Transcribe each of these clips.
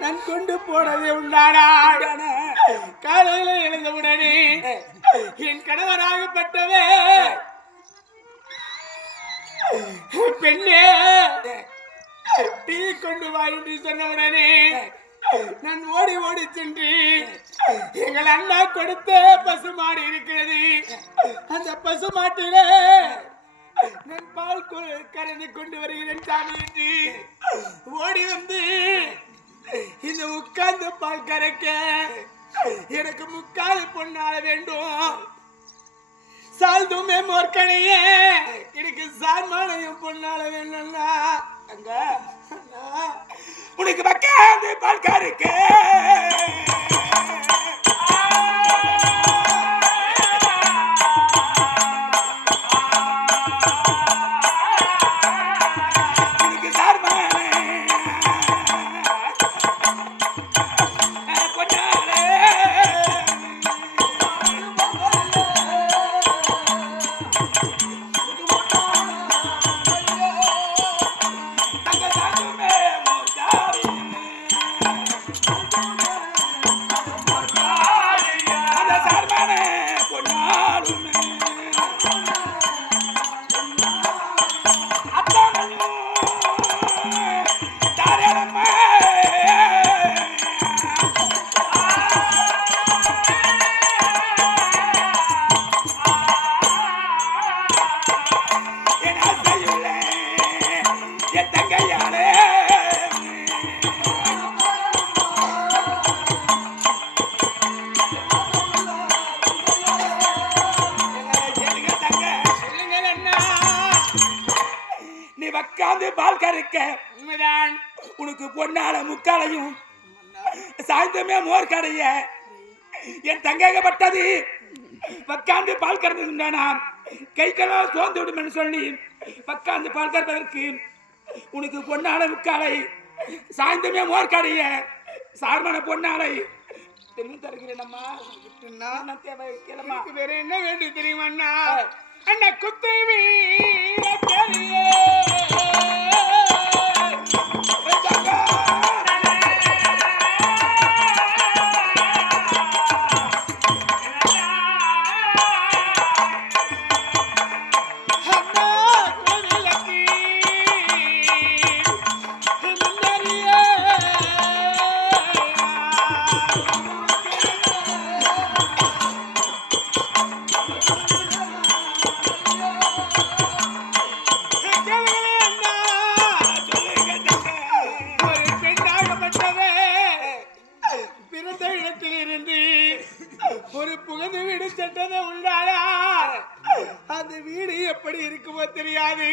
நான் கொண்டு போனது உண்டானா காலையில எழுந்தவுடனே என் கணவராகப்பட்டவே பெண்ணே டீ கொண்டு வா என்று சொன்னவுடனே நான் ஓடி ஓடி சென்று எங்கள் அண்ணா கொடுத்த பசுமாடு இருக்கிறது அந்த பசுமாட்டில நான் பால் கறந்து கொண்டு வருகிறேன் சாமி என்று ஓடி வந்து இந்த உட்கார்ந்து பால் கறக்க எனக்கு முக்கால் பொண்ணால வேண்டும் சால்துமே மோர்க்கனையே எனக்கு சார்மானையும் பொண்ணால வேணும்னா அங்க உனக்கு வைக்காது பால் கறக்க பால் கறக்க உண்மைதான் உனக்கு பொன்னால முக்காலையும் சாய்ந்தமே மோர் கடைய என் தங்கைப்பட்டது பக்காந்து பால் கறந்துட்டானா கைக்கெல்லாம் சோர்ந்து விடும் சொல்லி பக்காந்து பால் கறப்பதற்கு உனக்கு பொன்னால முக்காலை சாய்ந்தமே மோர் கடைய சார்மான பொன்னாலை தருகிறேன் வேற என்ன வேண்டும் தெரியுமா அண்ணா அண்ணா குத்து ஒரு புகுந்து வீடு சென்றதை உண்டானா அந்த வீடு எப்படி இருக்குமோ தெரியாது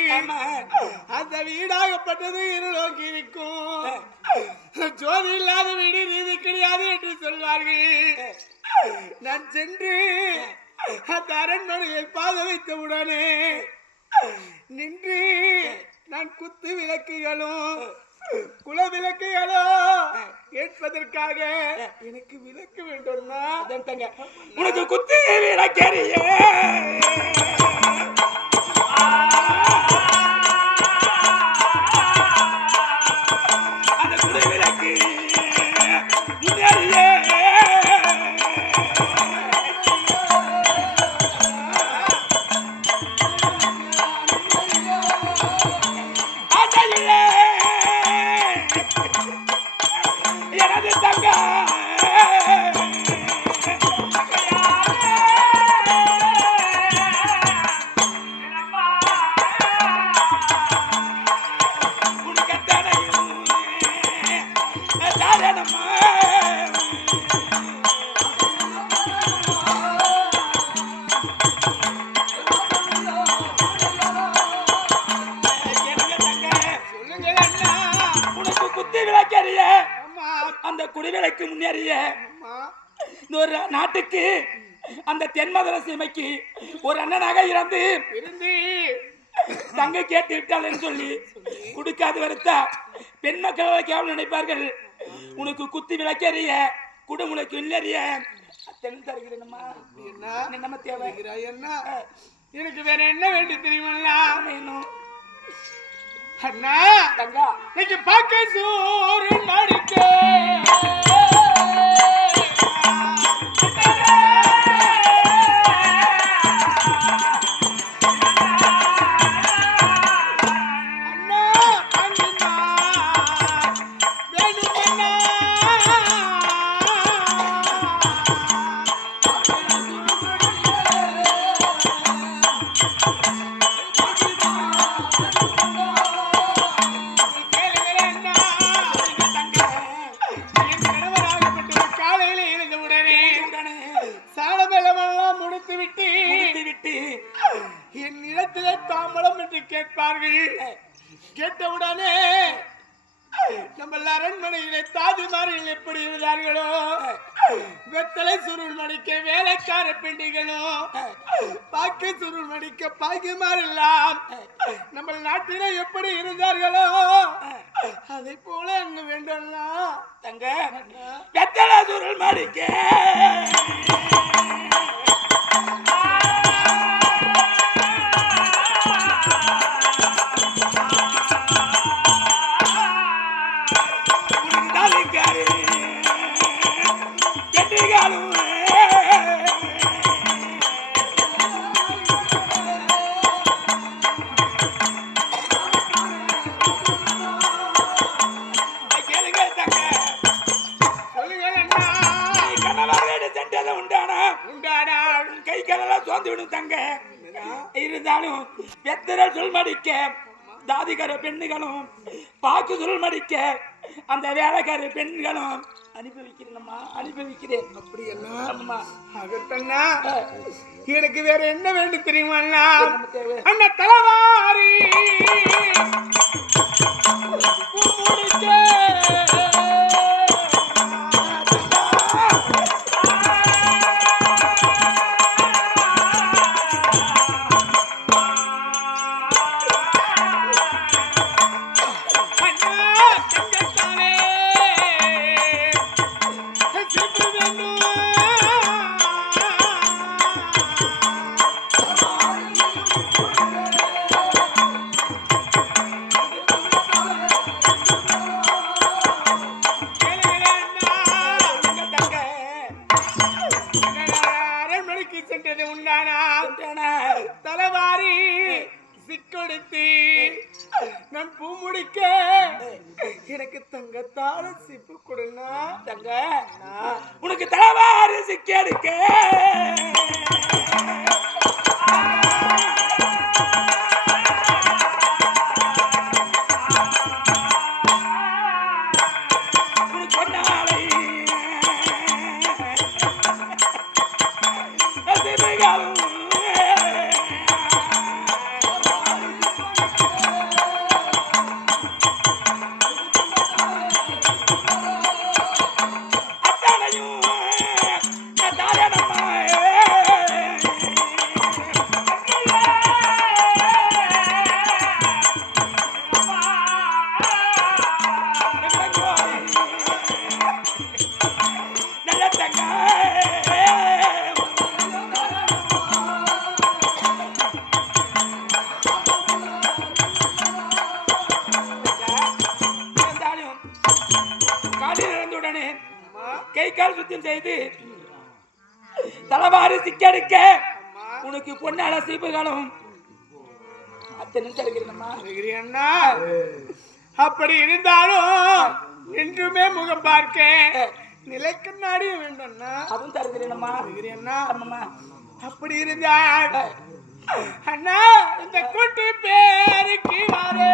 அந்த வீடாகப்பட்டது இருளோக்கி இருக்கும் ஜோதி இல்லாத வீடு நீதி கிடையாது என்று சொல்வார்கள் நான் சென்று அந்த அரண்மனையில் பாத வைத்தவுடனே நின்று நான் குத்து விளக்குகளும் குல விளக்குகளோ கேட்பதற்காக எனக்கு விளக்கு வேண்டும்னா உனக்கு குத்தி விளக்கறிய அந்த குல விளக்கு அந்த குடிவிலைக்கு முன்னேறிய ஒரு நாட்டுக்கு அந்த தென்மதுரை சீமைக்கு ஒரு அண்ணனாக இருந்து தங்கை கேட்டு விட்டாள் என்று சொல்லி குடுக்காது வருத்தா பெண் மக்களை கேவலம் நினைப்பார்கள். உனக்கு குத்தி விளக்கறிய குடுமுனைக்கு இல்லறிய தருகிறேன்மா. என்ன தேவை என்ன எனக்கு வேற என்ன வேண்டும் தெரியுமா? அண்ணா தங்கா இன்னைக்கு பார்க்க சோறு நடிக்க நினைப்பார்கள். கேட்டவுடனே நம்ம அரண்மனையிலே தாதிமார்கள் எப்படி இருந்தார்களோ, வெத்தலை சுருள் மடிக்க வேலைக்கார பெண்டிகளும், பாக்கு சுருள் மடிக்க பாக்கியமாரெல்லாம் நம்ம நாட்டில எப்படி இருந்தார்களோ அதை போல அங்க வேண்டும்னா தங்க வெத்தலை சுருள் மடிக்க இருந்தாலும் வெத்தரை சொல் மடிக்க தாதிகர பெண்ணுகளும் பாக்கு சொல் மடிக்க அந்த வேலைக்கார பெண்களும் அனுபவிக்கிறேன்மா அனுபவிக்கிறேன். அப்படி என்ன அதற்கண்ணா எனக்கு வேற என்ன வேண்டும் தெரியுமா அண்ணா? அண்ணா தலைவாரி தலைவாரி சிக்கொடுத்து நான் பூ முடிக்க எனக்கு தங்கத்தால சிப்பு கொடுனா தங்க உனக்கு தலைவாரி சிக்க எடுக்க கை கால் சுத்தம் செய்து தலைவாரி சிக்கெடுக்க உனக்கு பொன்னால சீப்புகளும் அத்தனை தருகிறேன்மா. அப்படி இருந்தாலும் என்றுமே முகம் பார்க்க நிலை கண்ணாடி வேண்டும்னா அதுவும் தருகிறேன்மா. அப்படி இருந்தா அண்ணா இந்த கூட்டு பேருக்கு வாரே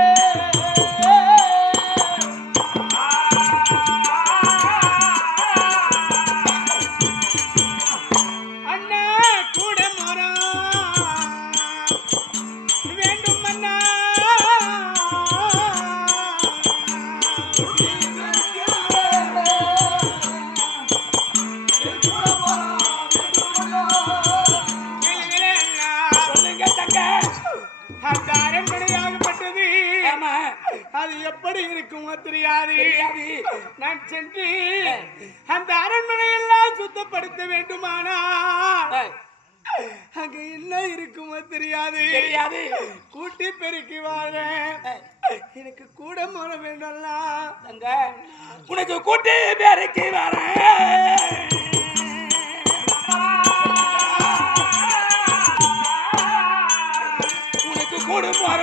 அது எப்படி இருக்குமோ தெரியாது. நான் சென்று அந்த அரண்மனையெல்லாம் சுத்தப்படுத்த வேண்டுமானா அங்க என்ன இருக்குமோ தெரியாது. கூட்டி பெருக்கி வாழ எனக்கு கூட போற வேண்டும்ல அங்க உனக்கு கூட்டி பெருக்கி வர உனக்கு கூட போற